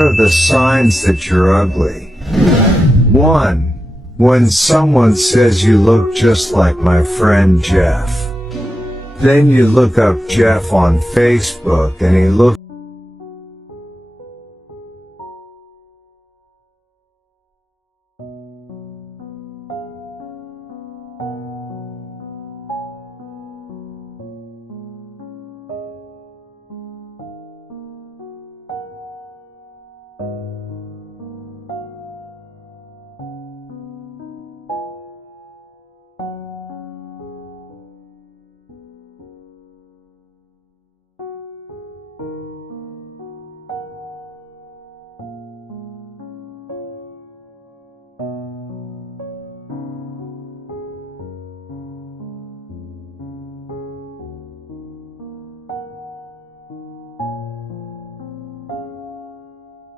are the signs that you're ugly? 1. When someone says you look just like my friend Jeff. Then you look up Jeff on Facebook and he looks